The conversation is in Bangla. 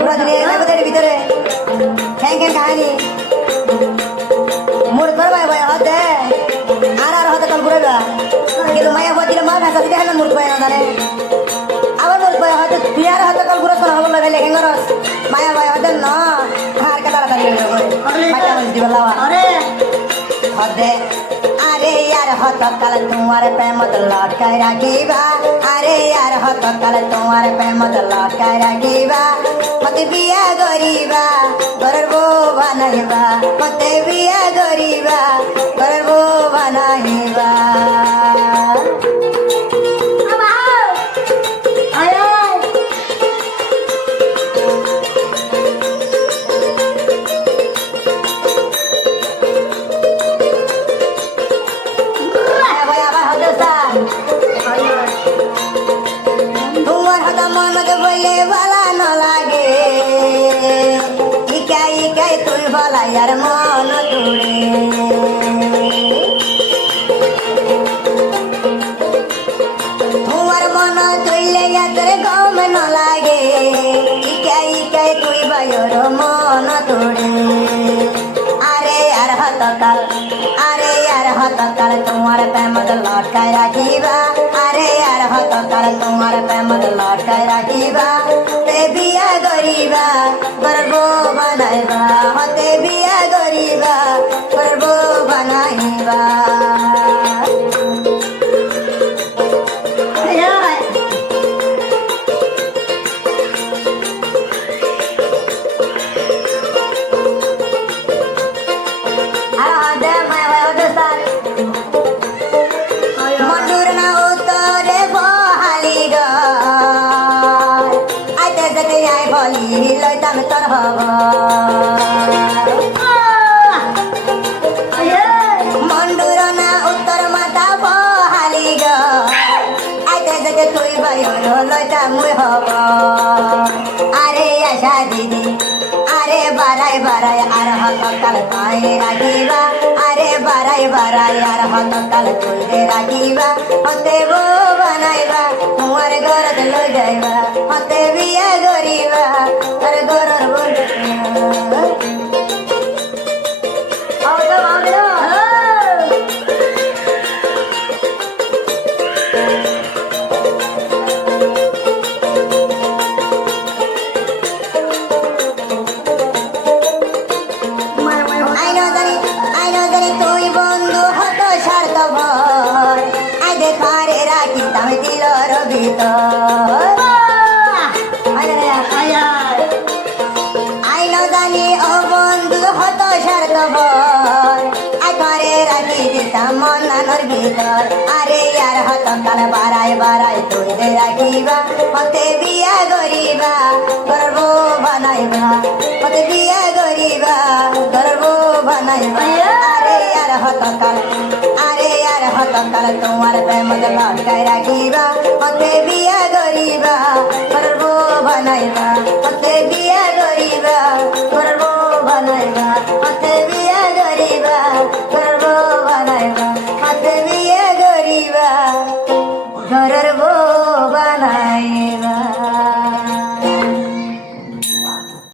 পুরা দুনিয়া জগতের ভিতরে খ্যাং খ্যাং কাহিনী মোর করবাই ভাই হতে আর হতে কল করবা কিন্তু মায়া বদিলে মা ভাষা দিতে হলো মূর্খ না জানে আবার মূর্খ হয়তো বিয়ার হতে কল করে হবো লাগে লেখেন রস মায়া ভাই হতে না আর কে তাড়াতাড়ি মায়া বল দিব লাওয়া হতে আরে यार হত কাল তোমার প্রেমত লটকাই রাখিবা আরে यार হত কাল তোমার প্রেমত লটকাই রাখিবা মতে বিয়া গরিবা করব বানাইবা মতে বিয়া গরিবা করব বানাইবা তোমার হতা মনত বলে ভালা ন লাগে ইকাই ইকাই তুই ভালা আর মন তুড়ে তোমার মন তুইলে তোর গম ন লাগে ইকাই ইকাই তুই বায়র মন তুড়ে আরে আর হতকাল আরে আর হতকাল তোমার প্রেমত লটকাই রাখিবা আরে আর হতকাল তোমার প্রেমত লটকাই রাখিবা তে বিয়া গরিবা করব বানাইবা হতে বিয়া গরিবা করব বানাইবা লইতাম তোর হব মন্ডুর না উত্তর মাথা বহালি গ আইতে যেতে তুই বাইর লইতাম মুই হব আরে আশা দিদি আরে বারাই বারাই আর হতকাল তাই রাখিবা আরে বারাই বারাই আর হতকাল তুই রাখিবা হতে বো বানাইবা তোমার ঘরত লই যাইবা হতে বিয়া গরিবা আর ঘরর বল তুই বন্ধু হত স্বার্থ ভর আই দেখারে রাখিতাম দিলর ভিতর আই ন জানি ও বন্ধু হত স্বার্থ ভর আই ঘরে রাখি দিতাম মনানোর ভিতর আরে यार হত কাল বারাই বারাই তুই দে রাখিবা হতে বিয়া গরিবা করব বানাইবা হতে বিয়া গরিবা করব বানাইবা আরে यार হতকাল আরে यार হতকাল তোমার প্রেমত লটকাই রাখিবা হতে বিয়া গরিবা করব বানাইবা